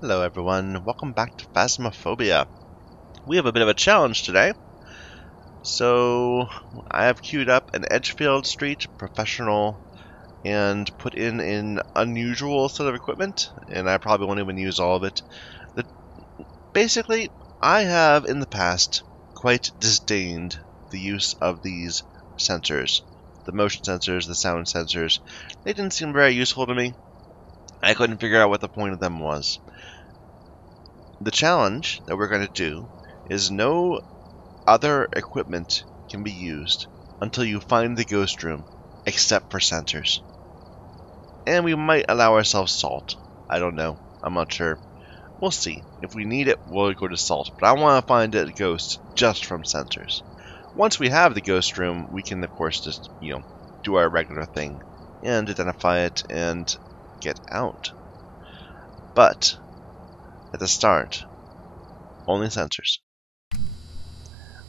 Hello everyone, welcome back to Phasmophobia. We have a bit of a challenge today. So, I have queued up an Edgefield Street Professional and put in an unusual set of equipment, and I probably won't even use all of it. Basically, I have in the past quite disdained the use of these sensors. The motion sensors, the sound sensors. They didn't seem very useful to me. I couldn't figure out what the point of them was. The challenge that we're going to do is no other equipment can be used until you find the ghost room, except for sensors. And we might allow ourselves salt. I don't know. I'm not sure. We'll see. If we need it, we'll go to salt. But I want to find a ghost just from sensors. Once we have the ghost room, we can, of course, just, do our regular thing and identify it and get out. But at the start, only sensors.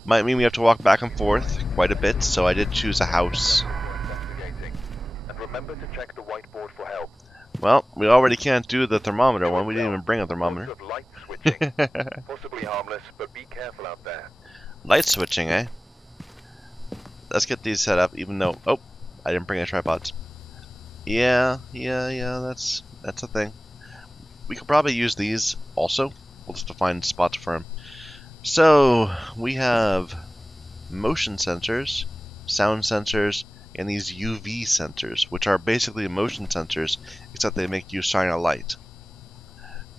Might mean we have to walk back and forth quite a bit, so I did choose a house. And remember to check the whiteboard for help. Well, we already can't do the thermometer one. We didn't even bring a thermometer. Light switching. Possibly harmless, but be careful out there. Light switching, eh? Let's get these set up, even though... Oh, I didn't bring any tripods. Yeah, that's a thing. We could probably use these also. We'll just have to find spots for them. So, we have motion sensors, sound sensors, and these UV sensors, which are basically motion sensors, except they make you shine a light.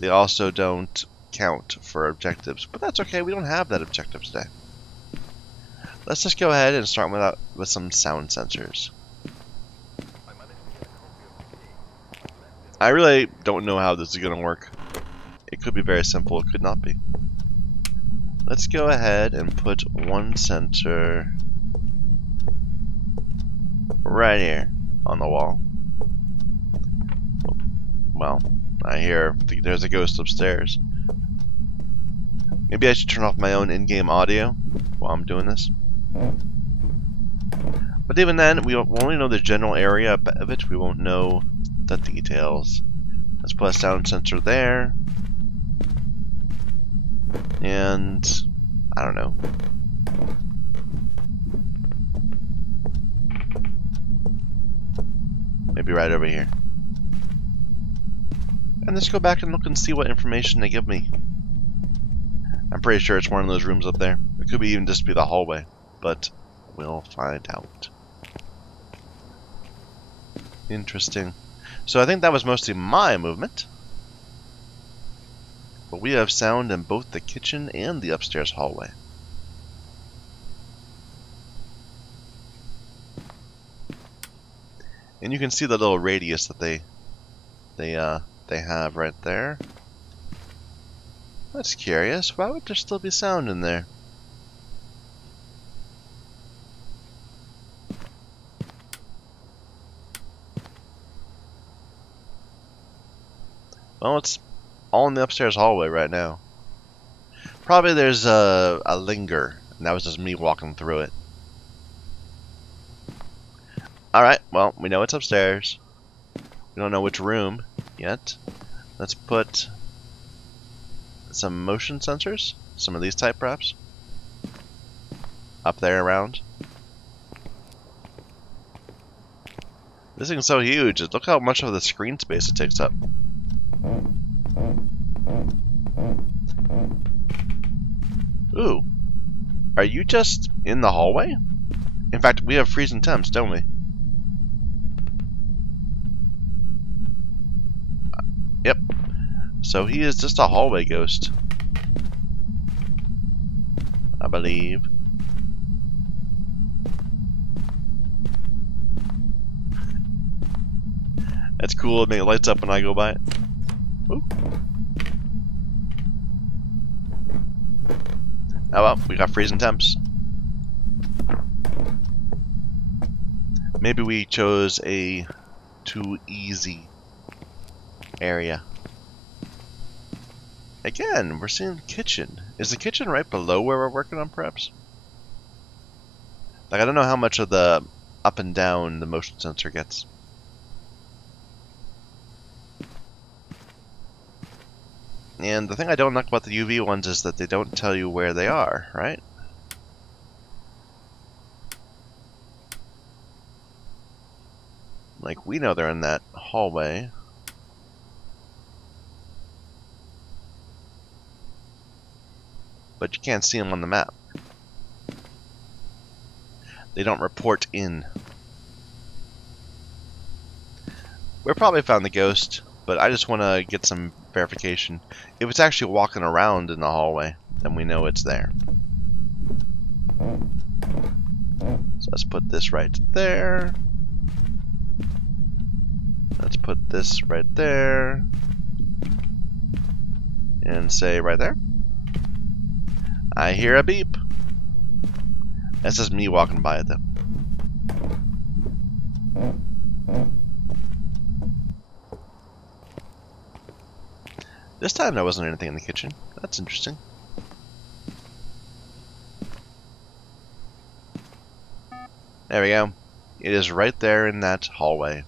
They also don't count for objectives, but that's okay, we don't have that objective today. Let's just go ahead and start with some sound sensors. I really don't know how this is going to work. It could be very simple, it could not be. Let's go ahead and put one sensor right here on the wall. Well, I hear there's a ghost upstairs. Maybe I should turn off my own in-game audio while I'm doing this. But even then, we only know the general area of it. We won't know the details. Let's put a sound sensor there. And I don't know. Maybe right over here. And let's go back and look and see what information they give me. I'm pretty sure it's one of those rooms up there. It could be even just be the hallway, but we'll find out. Interesting. So I think that was mostly my movement. But we have sound in both the kitchen and the upstairs hallway. And you can see the little radius that they have right there. That's curious. Why would there still be sound in there? Well, it's all in the upstairs hallway right now. Probably there's a linger, and that was just me walking through it. Alright, well, we know it's upstairs. We don't know which room yet. Let's put some motion sensors, some of these type perhaps, up there around. This thing's so huge, look how much of the screen space it takes up. Ooh, are you just in the hallway? In fact, we have freezing temps, don't we? Yep. So he is just a hallway ghost, I believe. That's cool. It lights up when I go by it. Ooh. Oh well, we got freezing temps. Maybe we chose a too easy area. Again, we're seeing kitchen. Is the kitchen right below where we're working on, perhaps? Like, I don't know how much of the up and down the motion sensor gets. And the thing I don't like about the UV ones is that they don't tell you where they are, right? Like, we know they're in that hallway. But you can't see them on the map. They don't report in. We probably found the ghost, but I just want to get some verification. If it's actually walking around in the hallway, then we know it's there. So let's put this right there. Let's put this right there. And say right there. I hear a beep. That's just me walking by it though. This time there wasn't anything in the kitchen. That's interesting. There we go. It is right there in that hallway.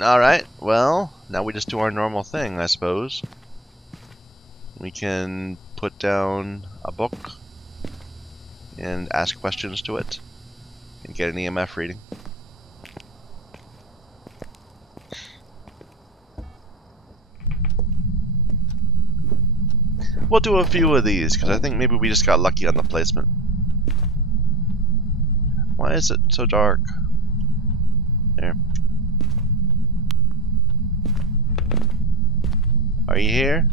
Alright, well, now we just do our normal thing, I suppose. We can put down a book and ask questions to it and get an EMF reading. We'll do a few of these because I think maybe we just got lucky on the placement. Why is it so dark? There. Are you here?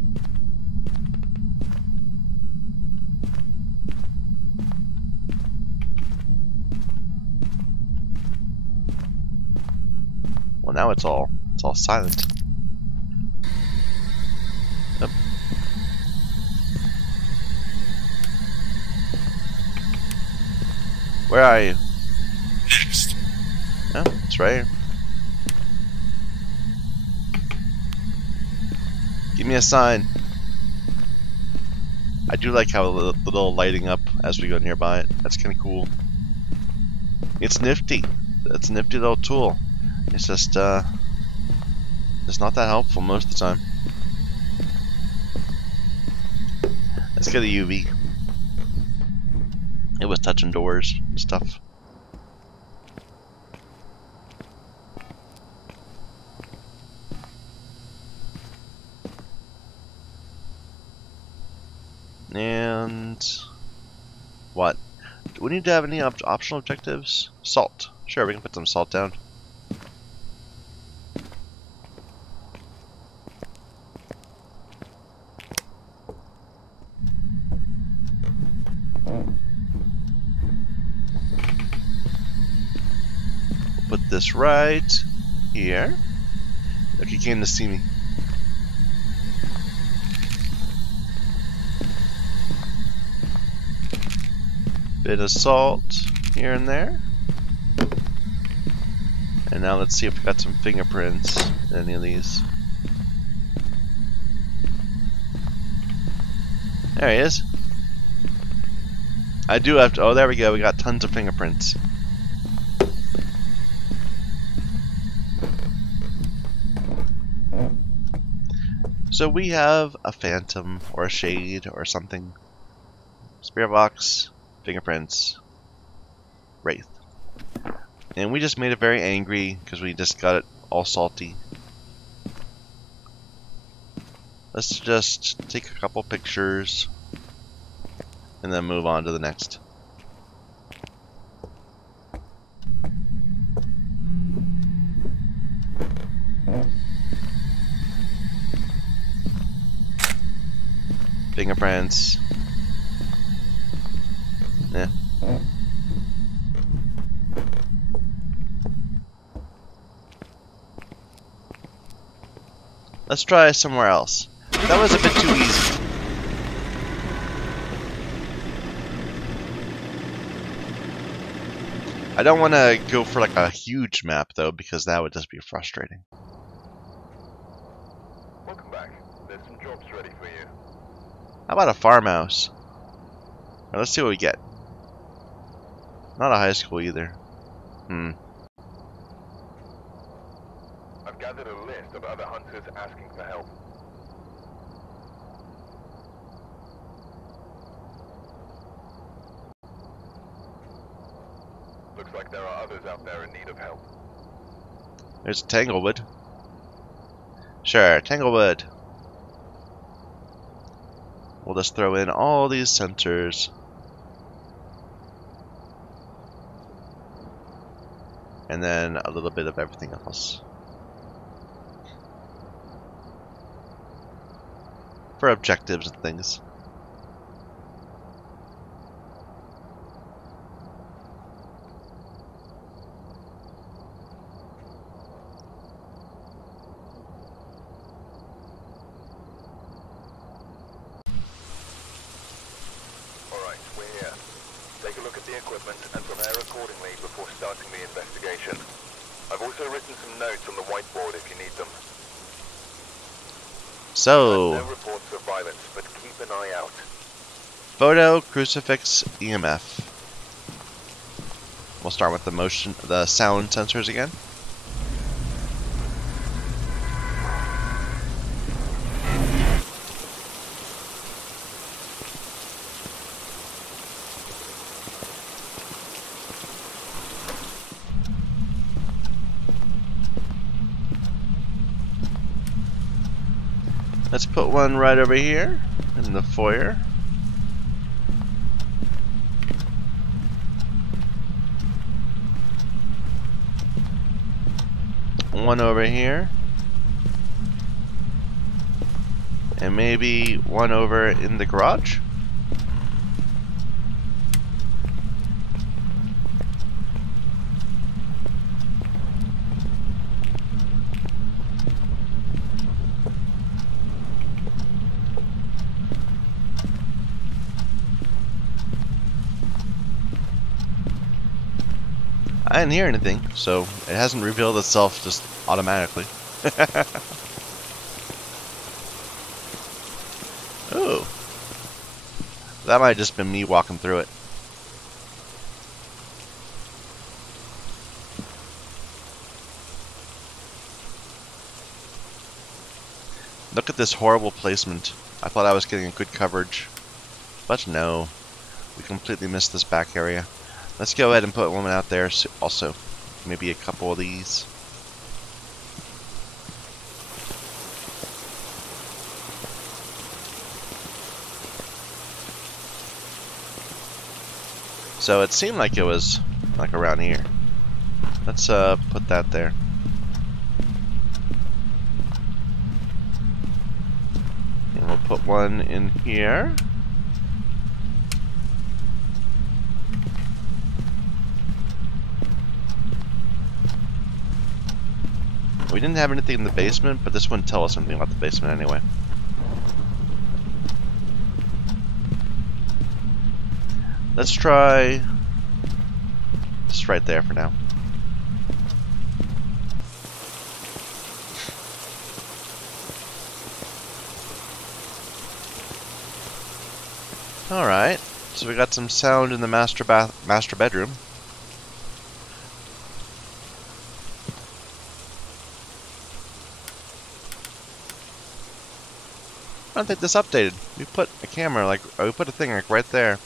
Well, now it's all silent. Yep. Where are you? Next. Oh, it's right here. Give me a sign. I do like how the little lighting up as we go nearby it. That's kind of cool. It's nifty. That's a nifty little tool. It's just it's not that helpful most of the time. Let's get a UV. It was touching doors and stuff. And what? Do we need to have any optional objectives? Salt. Sure, we can put some salt down. Put this right here. Look, he came to see me. Bit of salt here and there. And now let's see if we got some fingerprints in any of these. There he is. I do have to. Oh, there we go. We got tons of fingerprints. So we have a phantom or a shade or something. Spirit box, fingerprints, wraith. And we just made it very angry because we just got it all salty. Let's just take a couple pictures and then move on to the next. Fingerprints. Yeah. Let's try somewhere else. That was a bit too easy. I don't want to go for like a huge map though, because that would just be frustrating. Welcome back. There's some jobs ready for you. How about a farmhouse? Now, let's see what we get. Not a high school either. I've gathered gathered a list of other hunters asking for help. Looks like there are others out there in need of help. There's Tanglewood. Sure, Tanglewood. We'll just throw in all these sensors. And then a little bit of everything else. For objectives and things. Alright, we're here. Take a look at the equipment and prepare accordingly before starting the investigation. I've also written some notes on the whiteboard if you need them. So, No reports of violence, but keep an eye out. photo, crucifix, EMF. We'll start with the sound sensors again. Let's put one right over here in the foyer. One over here. And maybe one over in the garage. I didn't hear anything, so it hasn't revealed itself just automatically. Oh. That might have just been me walking through it. Look at this horrible placement. I thought I was getting a good coverage. But no. We completely missed this back area. Let's go ahead and put one out there also. Maybe a couple of these. So it seemed like it was like around here. Let's put that there. And we'll put one in here. We didn't have anything in the basement, but this wouldn't tell us anything about the basement anyway. Let's try just right there for now. Alright, so we got some sound in the master bedroom. I don't think this updated. We put a camera we put a thing right there.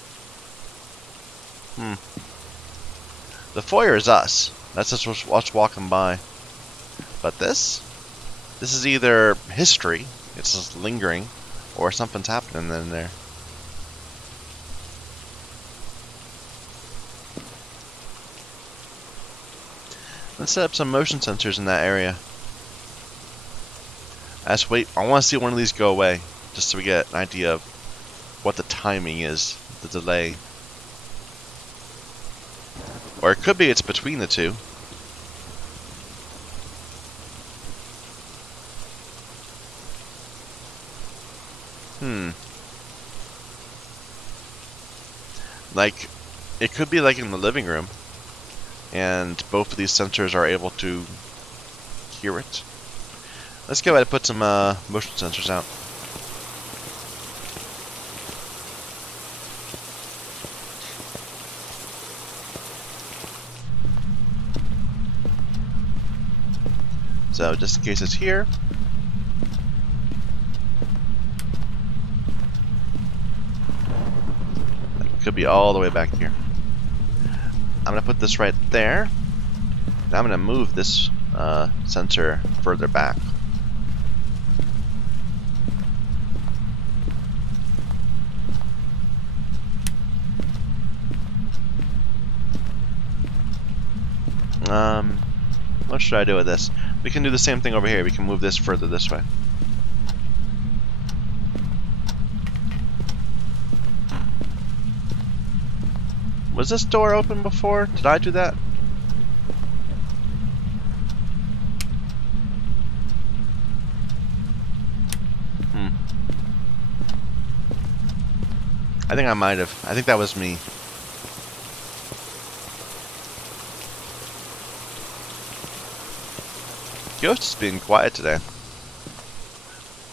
The foyer is us. That's just us walking by. But this is either history, it's just lingering, or something's happening in there. Let's set up some motion sensors in that area. I want to see one of these go away, just so we get an idea of what the timing is, the delay. Or it could be it's between the two. Like, it could be like in the living room, and both of these sensors are able to hear it. Let's go ahead and put some motion sensors out. So just in case it's here. It could be all the way back here. I'm gonna put this right there. And I'm gonna move this sensor further back. What should I do with this? We can do the same thing over here. We can move this further this way. Was this door open before? Did I do that? I think I might have. I think that was me. Ghost is being quiet today.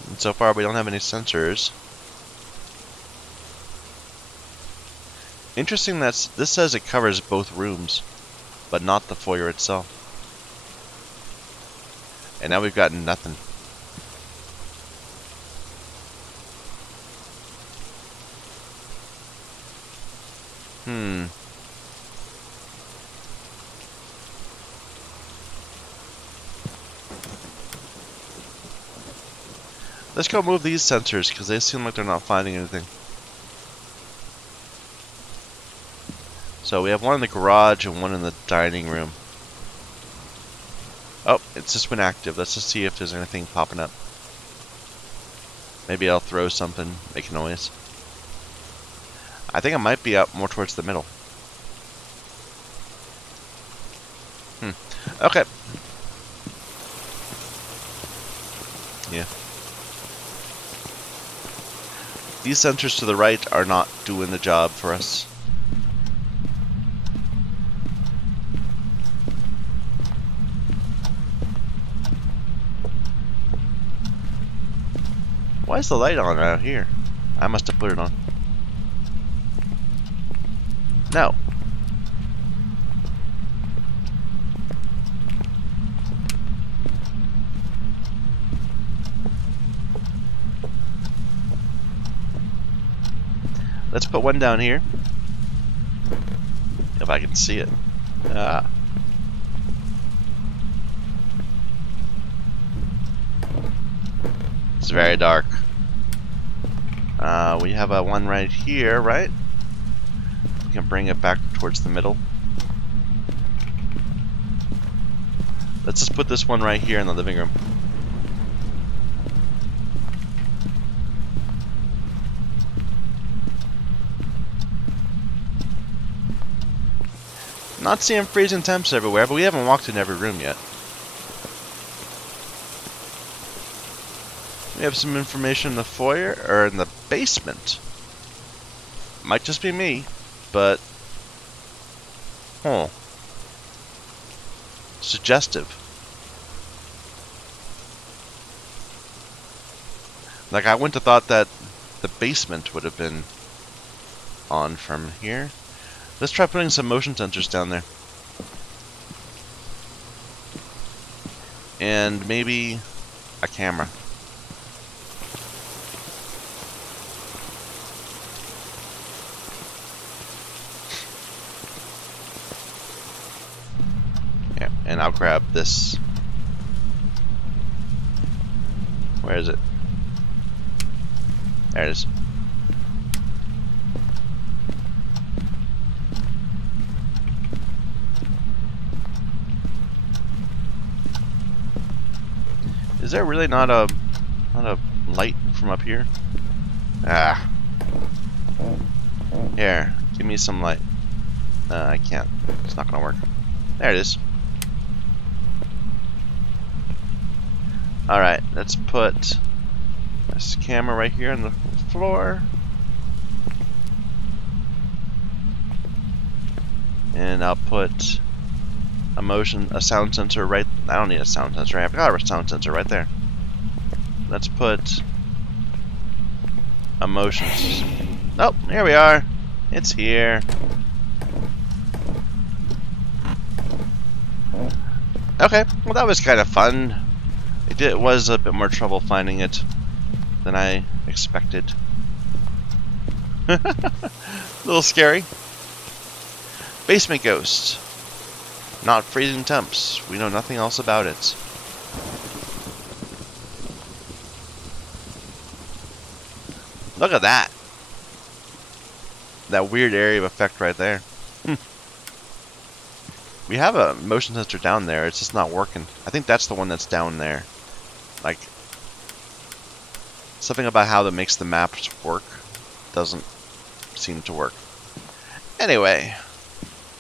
And so far we don't have any sensors. Interesting that this says it covers both rooms, but not the foyer itself. And now we've got nothing. Let's go move these sensors because they seem like they're not finding anything. So we have one in the garage and one in the dining room. Oh, it's just been active. Let's just see if there's anything popping up. Maybe I'll throw something, make a noise. I think it might be up more towards the middle. Okay. Yeah. These sensors to the right are not doing the job for us. Why is the light on out here? I must have put it on. No. Let's put one down here. If I can see it. Ah. It's very dark. We have a one right here, right? We can bring it back towards the middle. Let's just put this one right here in the living room. Not seeing freezing temps everywhere, but we haven't walked in every room yet. We have some information in the foyer, or in the basement. Might just be me, but... Suggestive. Like, I wouldn't have thought that the basement would have been on from here. Let's try putting some motion sensors down there. And maybe a camera. Yeah, and I'll grab this. Where is it? There it is. Is there really not a light from up here? Ah. Here, give me some light. I can't. It's not gonna work. There it is. Alright, let's put this camera right here on the floor. And I'll put a sound sensor right. I don't need a sound sensor. I've got a sound sensor right there. Let's put emotions. Oh, here we are. It's here. Okay, well that was kind of fun. It was a bit more trouble finding it than I expected. A little scary. Basement ghost. Not freezing temps. We know nothing else about it. Look at that. That weird area of effect right there. We have a motion sensor down there. It's just not working. I think that's the one that's down there. Like, something about how that makes the maps work doesn't seem to work. Anyway,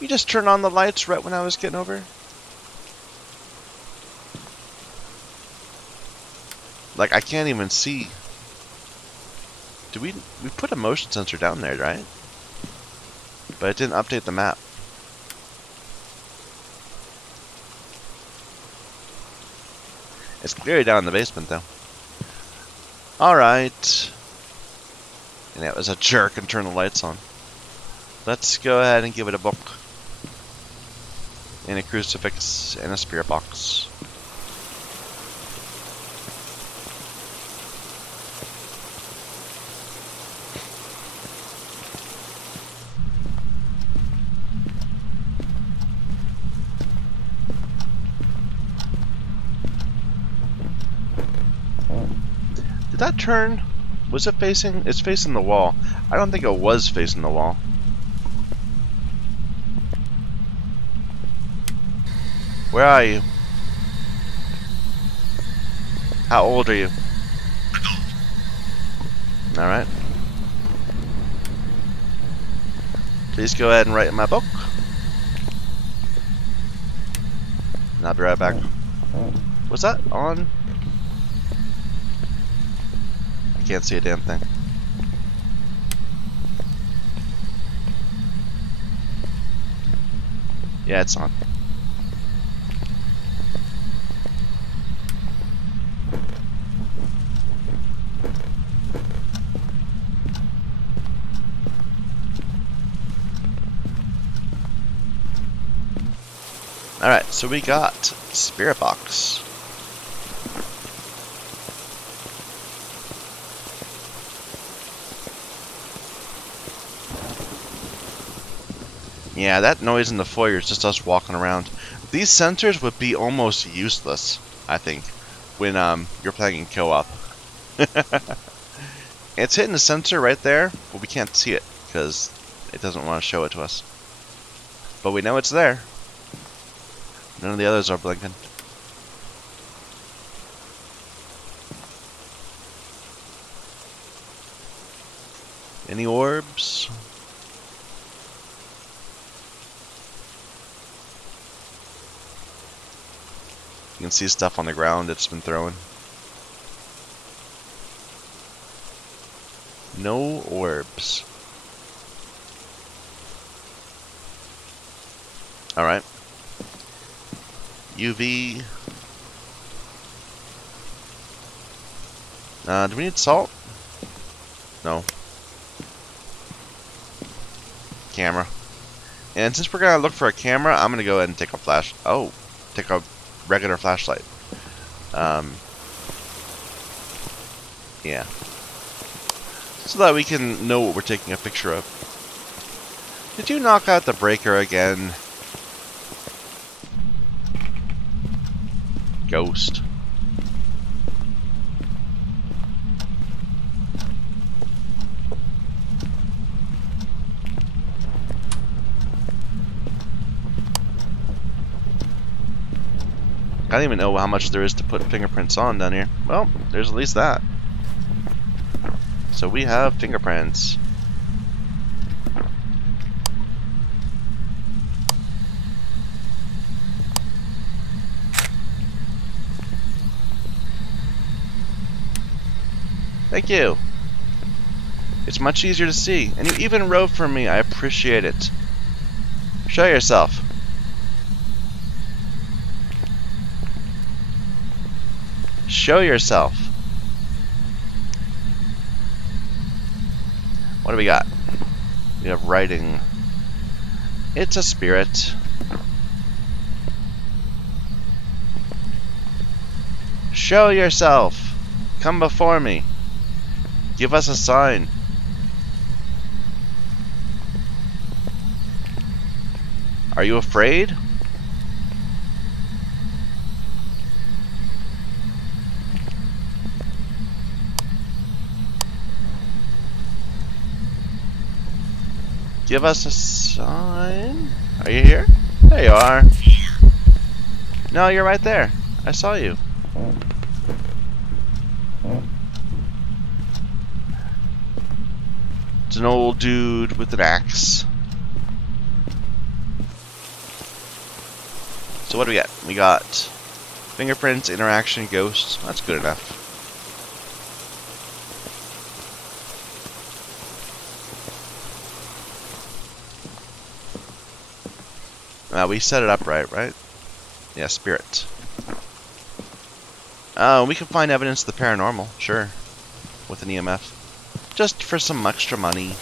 you just turned on the lights right when I was getting over. Like, I can't even see. Did we put a motion sensor down there, right? But it didn't update the map. It's clearly down in the basement, though. Alright. And that was a jerk and turn the lights on. Let's go ahead and give it a book. And a crucifix and a spirit box. Did that turn? Was it facing? It's facing the wall. I don't think it was facing the wall. Where are you? How old are you? Alright. Please go ahead and write in my book. And I'll be right back. Was that on? I can't see a damn thing. Yeah, it's on. Alright, so we got Spirit Box. Yeah, that noise in the foyer is just us walking around. These sensors would be almost useless, I think, when you're playing in co-op. It's hitting the sensor right there, but we can't see it because it doesn't want to show it to us. But we know it's there. None of the others are blinking. Any orbs? You can see stuff on the ground it's been throwing. No orbs. Alright. UV. Do we need salt? No. Camera. And since we're gonna look for a camera, I'm gonna go ahead and take a flash. Oh, take a regular flashlight. Yeah. So that we can know what we're taking a picture of. Did you knock out the breaker again? Ghost. I don't even know how much there is to put fingerprints on down here. Well, there's at least that. So we have fingerprints. Thank you. It's much easier to see. And you even wrote for me. I appreciate it. Show yourself. Show yourself. What do we got? We have writing. It's a spirit. Show yourself! Come before me! Give us a sign! Are you afraid? Give us a sign? Are you here? There you are. No, you're right there. I saw you. It's an old dude with an axe. So what do we got? We got fingerprints, interaction, ghosts. That's good enough. We set it up right? Yeah, spirit. We can find evidence of the paranormal, sure, with an EMF. Just for some extra money.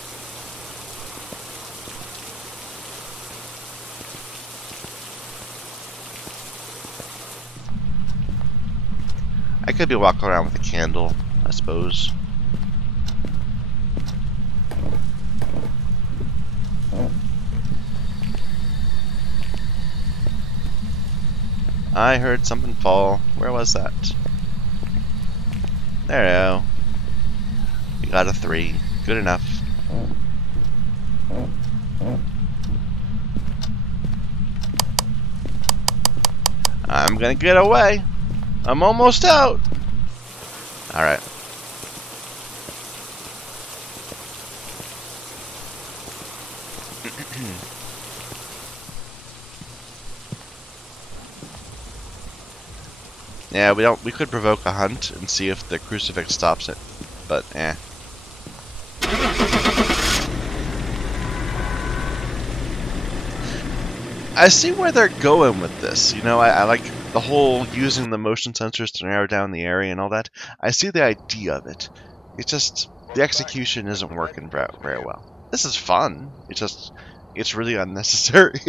I could be walking around with a candle, I suppose. I heard something fall. Where was that? There we go. We got a 3. Good enough. I'm gonna get away. I'm almost out. Alright. Yeah, we could provoke a hunt and see if the crucifix stops it. But I see where they're going with this. You know, I like the whole using the motion sensors to narrow down the area and all that. I see the idea of it. It's just the execution isn't working very well. This is fun. It's really unnecessary.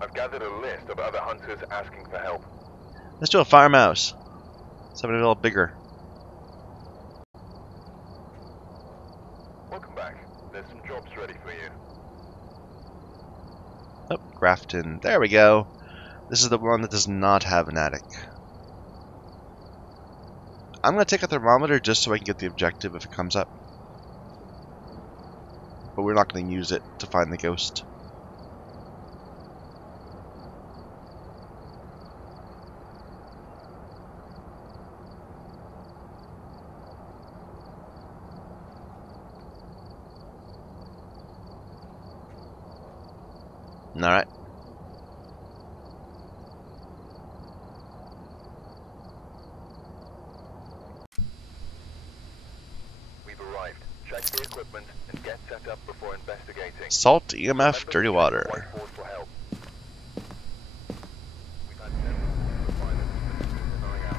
I've gathered a list of other hunters asking for help. Let's do a farmhouse. Something a little bigger. Welcome back. There's some jobs ready for you. Oh, Grafton. There we go. This is the one that does not have an attic. I'm going to take a thermometer just so I can get the objective if it comes up. But we're not going to use it to find the ghost. Alright. We've arrived. Check the equipment and get set up before investigating. Salt, EMF, dirty water. Whiteboard for help. We've had several providers keep an eye out.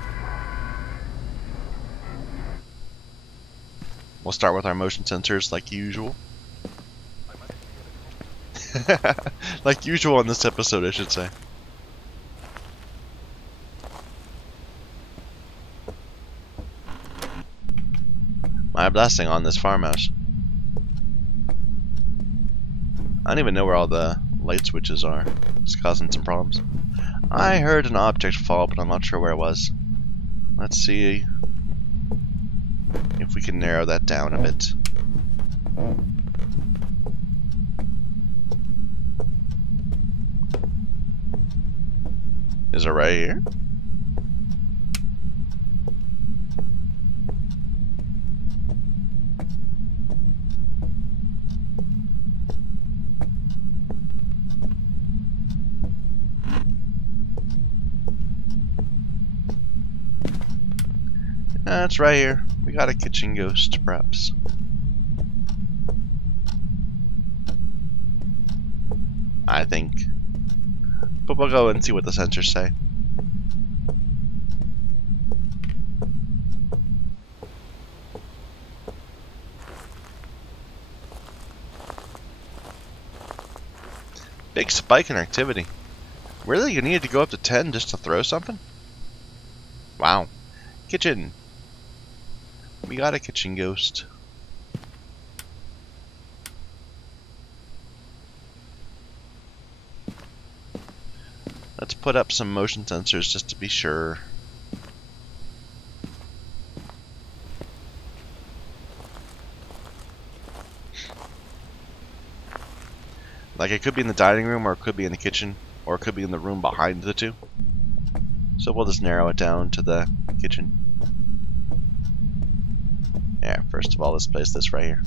We'll start with our motion sensors like usual. Like usual in this episode, I should say. My blessing on this farmhouse. I don't even know where all the light switches are. It's causing some problems. I heard an object fall, but I'm not sure where it was. Let's see if we can narrow that down a bit. Is it right here? It's right here. We got a kitchen ghost, perhaps. I think. But we'll go and see what the sensors say. Big spike in activity. Really? You needed to go up to 10 just to throw something? Wow. Kitchen. We got a kitchen ghost. Let's put up some motion sensors just to be sure. Like, it could be in the dining room, or it could be in the kitchen, or it could be in the room behind the two. So we'll just narrow it down to the kitchen. Yeah, first of all, let's place this right here.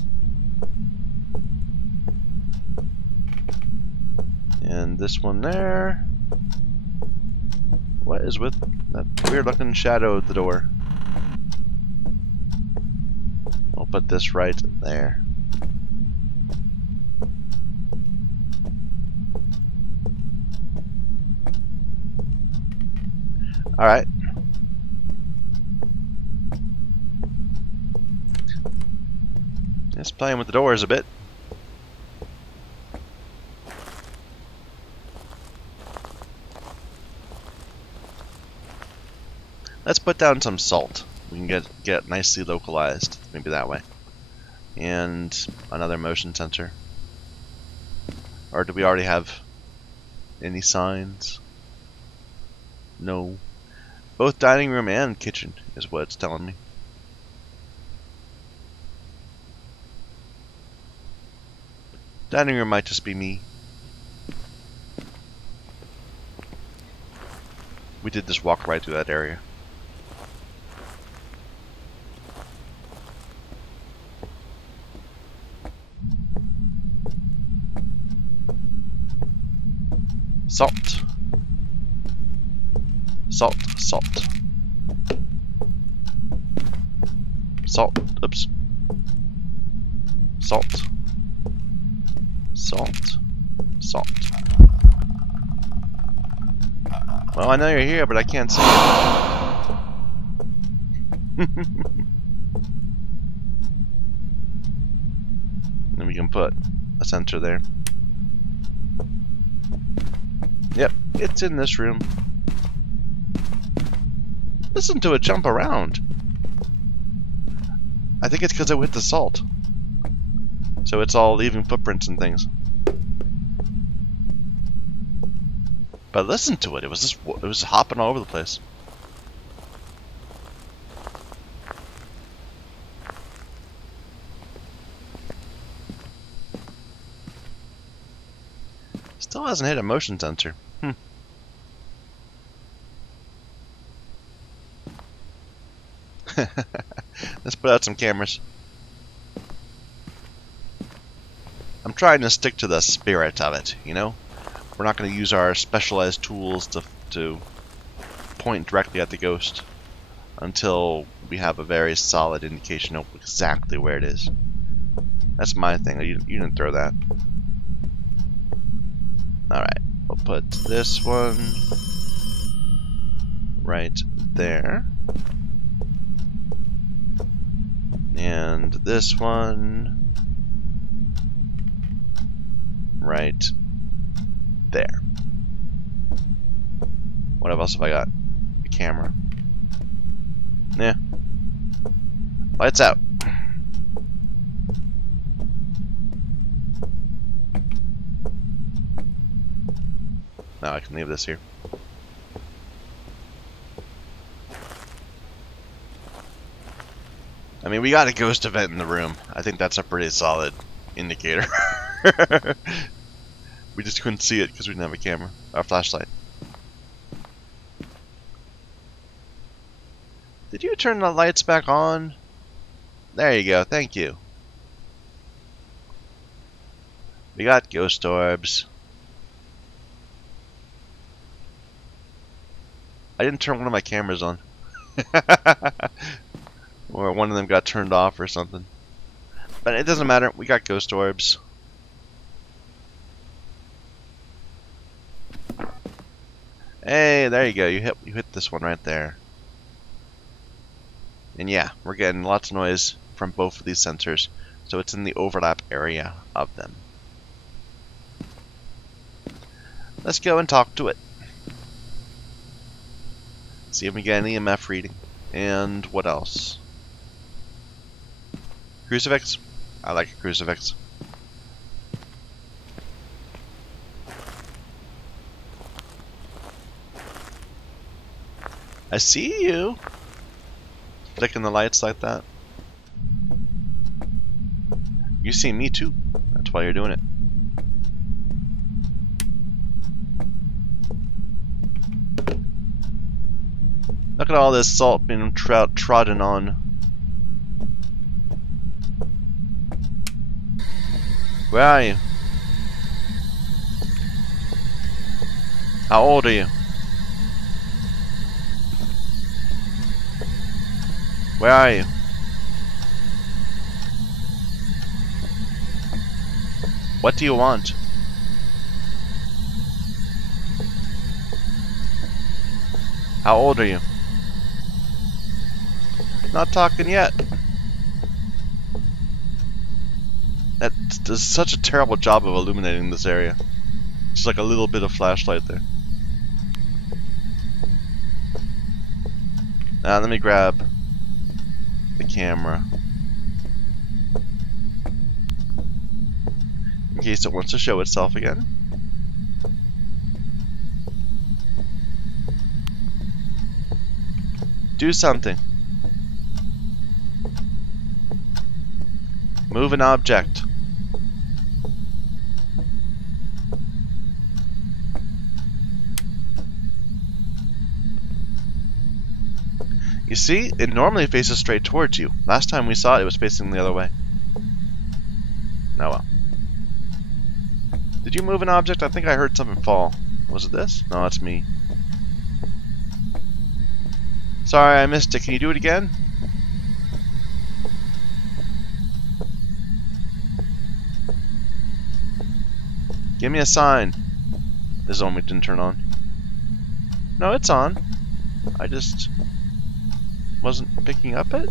And this one there. What is with that weird looking shadow at the door? I'll put this right there. Alright. Just playing with the doors a bit. Let's put down some salt. We can get nicely localized, maybe that way. And another motion sensor. Or do we already have any signs? No. Both dining room and kitchen is what it's telling me. Dining room might just be me. We did just walk right through that area. Salt. Salt, salt. Salt, oops. Salt. Salt. Salt. Well, I know you're here, but I can't see you. Then we can put a sensor there. Yep, it's in this room. Listen to it jump around. I think it's because it hit the salt. So it's all leaving footprints and things. But listen to it. It was hopping all over the place. Still hasn't hit a motion sensor. Let's put out some cameras. I'm trying to stick to the spirit of it, you know? We're not going to use our specialized tools to point directly at the ghost until we have a very solid indication of exactly where it is. That's my thing. You didn't throw that. Alright, we'll put this one right there. And this one right there. What else have I got? The camera. Yeah. Lights out. Now I can leave this here. I mean, we got a ghost event in the room. I think that's a pretty solid indicator. We just couldn't see it because we didn't have a camera or a flashlight. Did you turn the lights back on? There you go, thank you. We got ghost orbs. I didn't turn one of my cameras on. Or one of them got turned off or something. But it doesn't matter, we got ghost orbs. Hey, there you go, you hit this one right there. And yeah, we're getting lots of noise from both of these sensors, so it's in the overlap area of them. Let's go and talk to it. See if we get any EMF reading. And what else? Crucifix? I like a crucifix. I see you! Flicking the lights like that. You see me too. That's why you're doing it. Look at all this salt being trodden on. Where are you? How old are you? Where are you? What do you want? How old are you? Not talking yet. That does such a terrible job of illuminating this area. Just like a little bit of flashlight there. Now let me grab the camera. In case it wants to show itself again. Do something. Move an object. You see, it normally faces straight towards you. Last time we saw it, it was facing the other way. Oh well. Did you move an object? I think I heard something fall. Was it this? No, it's me. Sorry, I missed it. Can you do it again? Give me a sign. This is the one we didn't turn on. No, it's on. I just wasn't picking up it?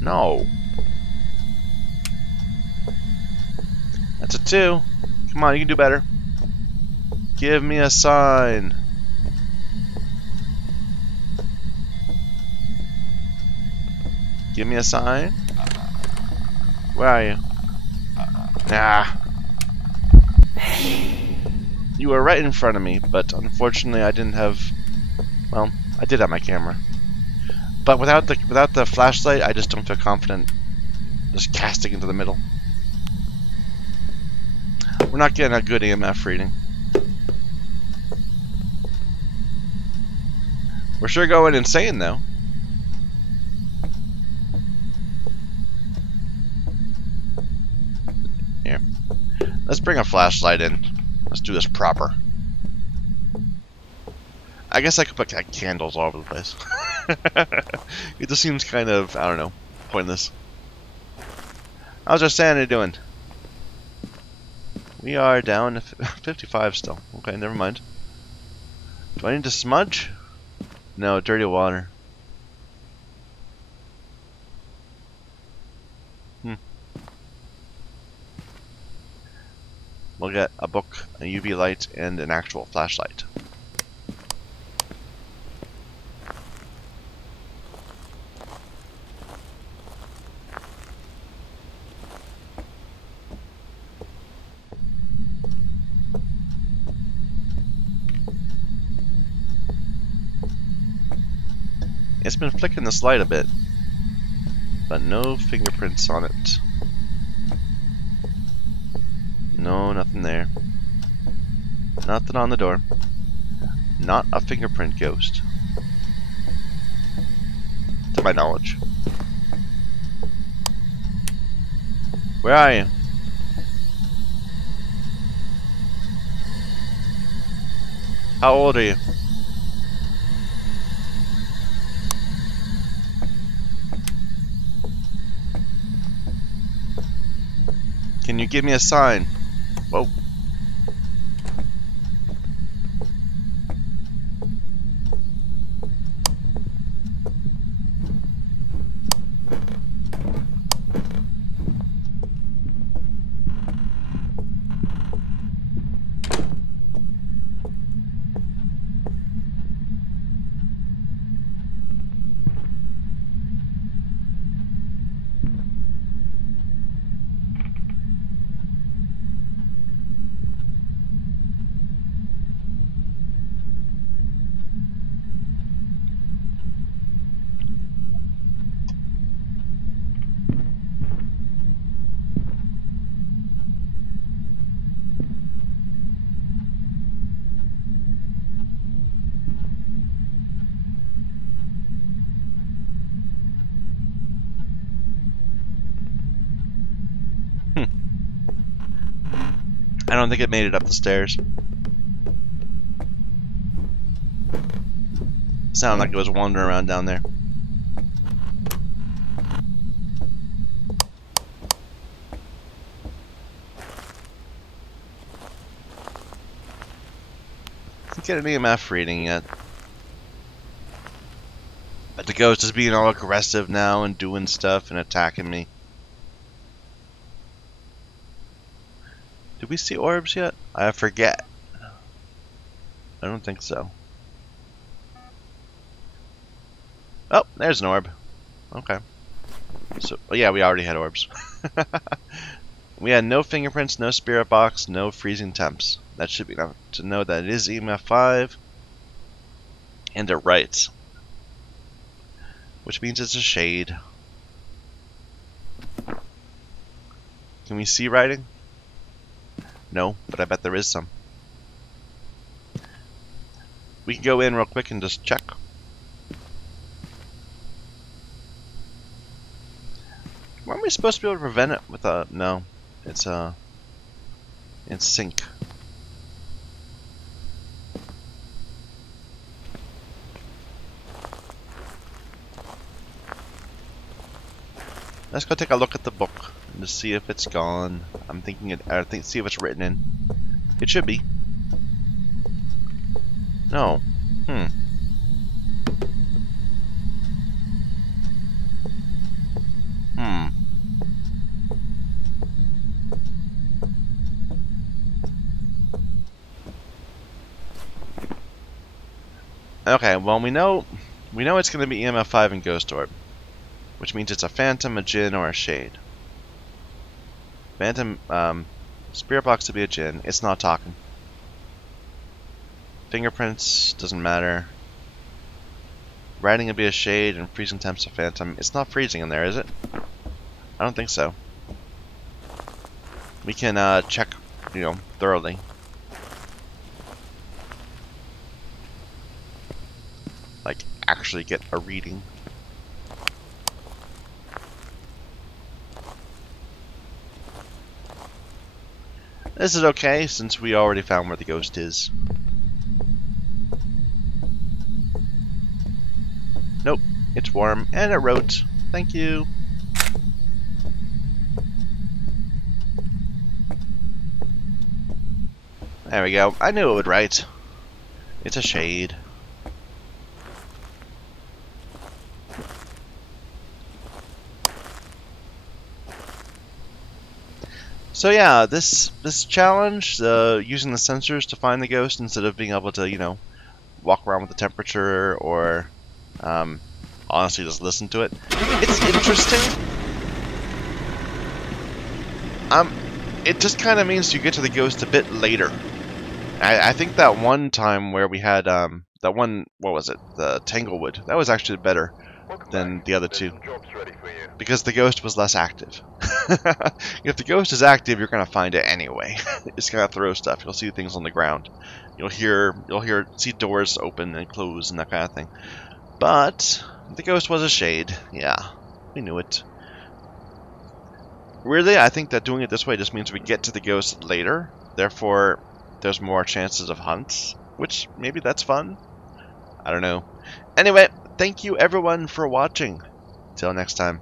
No. That's a 2. Come on, you can do better. Give me a sign. Give me a sign. Where are you? Nah. You were right in front of me, but unfortunately I didn't have... Well, I did have my camera. But without the flashlight, I just don't feel confident just casting into the middle. We're not getting a good EMF reading. We're sure going insane, though. Here. Let's bring a flashlight in. Let's do this proper. I guess I could put candles all over the place. It just seems kind of, I don't know, pointless. How's our sanity doing? We are down to 55 still. Okay, never mind. Do I need to smudge? No, dirty water. We'll get a book, a UV light, and an actual flashlight. It's been flicking this light a bit, but no fingerprints on it. No, nothing there. Nothing on the door. Not a fingerprint ghost. To my knowledge. Where are you? How old are you? Can you give me a sign? Whoa. I don't think it made it up the stairs. Sounded like it was wandering around down there. Didn't get an EMF reading yet. But the ghost is being all aggressive now and doing stuff and attacking me. Did we see orbs yet? I forget. I don't think so. Oh, there's an orb. Okay. So, yeah, we already had orbs. We had no fingerprints, no spirit box, no freezing temps. That should be enough to know that it is EMF 5. And it writes. Which means it's a shade. Can we see writing? No, but I bet there is some. We can go in real quick and just check. Weren't we supposed to be able to prevent it with a... No. It's sync. Let's go take a look at the book and just see if it's gone. I'm thinking it. See if it's written in. It should be. No. Okay, well we know it's going to be EMF 5 and Ghost Orb, which means it's a phantom, a djinn, or a shade. Phantom, spirit box to be a djinn. It's not talking. Fingerprints doesn't matter. Writing would be a shade, and freezing temps a phantom. It's not freezing in there, is it? I don't think so. We can check, thoroughly. Like, actually get a reading. This is okay, since we already found where the ghost is. Nope, it's warm, and it wrote. Thank you. There we go. I knew it would write. It's a shade. So yeah, this challenge, using the sensors to find the ghost instead of being able to, walk around with the temperature or honestly just listen to it. It's interesting. It just kind of means you get to the ghost a bit later. I think that one time where we had that one, what was it, the Tanglewood, that was actually better than the other two. Because the ghost was less active. If the ghost is active, you're gonna find it anyway. It's gonna throw stuff. You'll see things on the ground. You'll see doors open and close and that kind of thing. But the ghost was a shade. Yeah, we knew it. Really, I think that doing it this way just means we get to the ghost later. Therefore, there's more chances of hunts, which maybe that's fun. I don't know. Anyway, thank you everyone for watching. Till next time.